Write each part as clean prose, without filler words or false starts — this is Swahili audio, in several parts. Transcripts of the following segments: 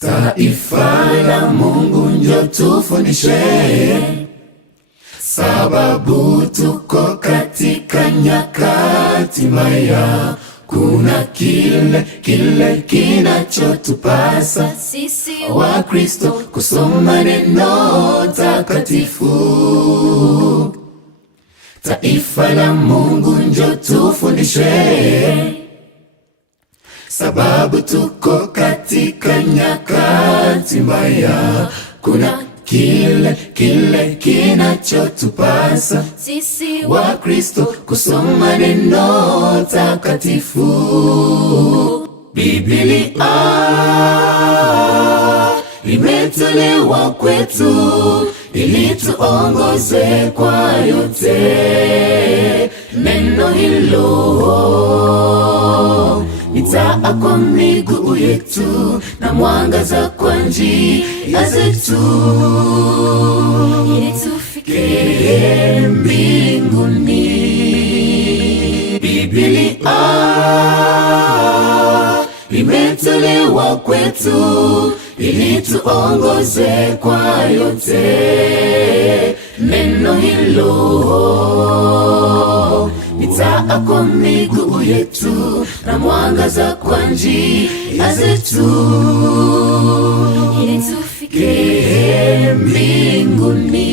Taifa la Mungu njoo tufundishe, sababu tuko katika nyakati mbaya. Kuna kile kinachotupasa sisi wa Kristo, kusoma neno takatifu. Taifa la Mungu njoo tufundishe, sababu tuko katika nyakati mbaya. Kuna kile kinachotupasa sisi wa Kristo, kusoma neno takatifu. Biblia imetolewa kwetu ili tuongoze kwa yote. Neno hilo ni taa kwa miguu yetu na mwangaza kwa njia zetu, ili tufike mbinguni. Biblia imetolewa kwetu ili tuongoze kwa yote. Neno hilo ni taa kwa miguu yetu na mwangaza kwa njia zetu, ili tufike mbinguni.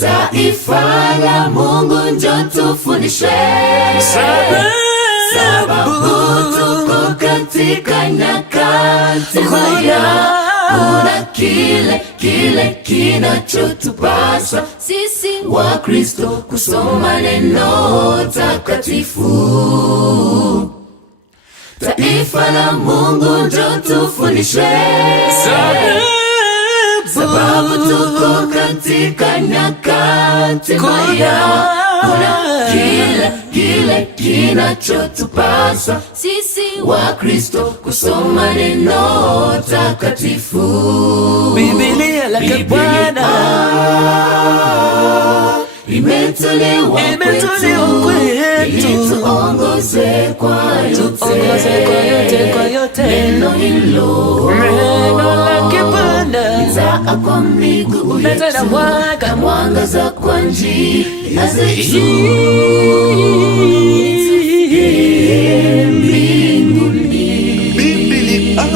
Taifa la Mungu njoo tufundishe, sababu tuko katika nyakati mbaya. Kuna kile kinachotupasa sisi wa Kristo, kusoma neno takatifu. Taifa la Mungu njoo tufundishe, sababu tuko katika nyakati mbaya. Kuna kile kinachotupasa sisi wa Kristo, kusoma neno takatifu. Biblia lake Bwana imetolewa kwetu ili tuongoze kwa yote. Neno hilo lake Bwana ni taa kwa miguu yetu na mwangaza kwa njia zetu, mbinguni. Biblia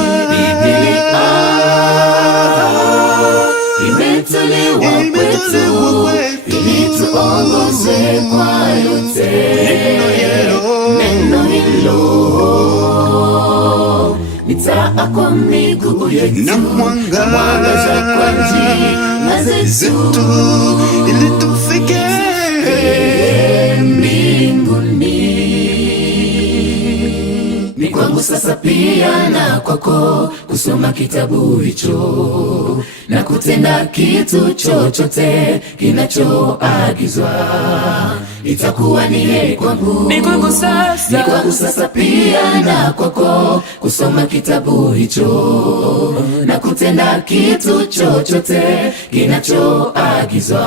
imetolewa kwetu ili tuongoze kwa yote. Neno hilo ni taa kwa miguu yetu na mwangaza kwa njia zetu, ili tufike mbinguni. Ni kwangu sasa pia na kwako kusoma kitabu hicho na kutenda kitu chochote kinachoagizwa. Itakuwa ni heri kwangu, ni kwangu sasa pia na kwako kusoma kitabu hicho na kutenda kitu chochote kinachoagizwa.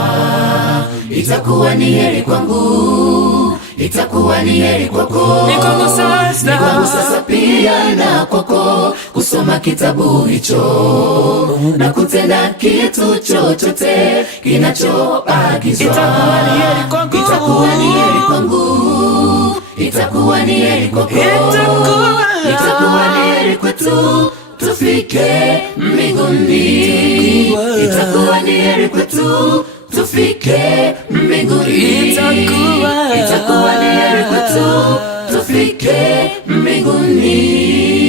Itakuwa ni heri kwangu, itakuwa ni heri kwako. Ni kwangu sasa pia na kwako kusoma kitabu hicho na kutenda kitu chochote kinachoagizwa. Itakuwa ni heri kwangu, itakuwa ni heri kwangu, itakuwa ni heri kwako, itakuwa ni heri kwetu tufike mbinguni. Itakuwa ni heri kwetu tufike mbinguni. Itakuwa ni heri kwetu tufike mbinguni.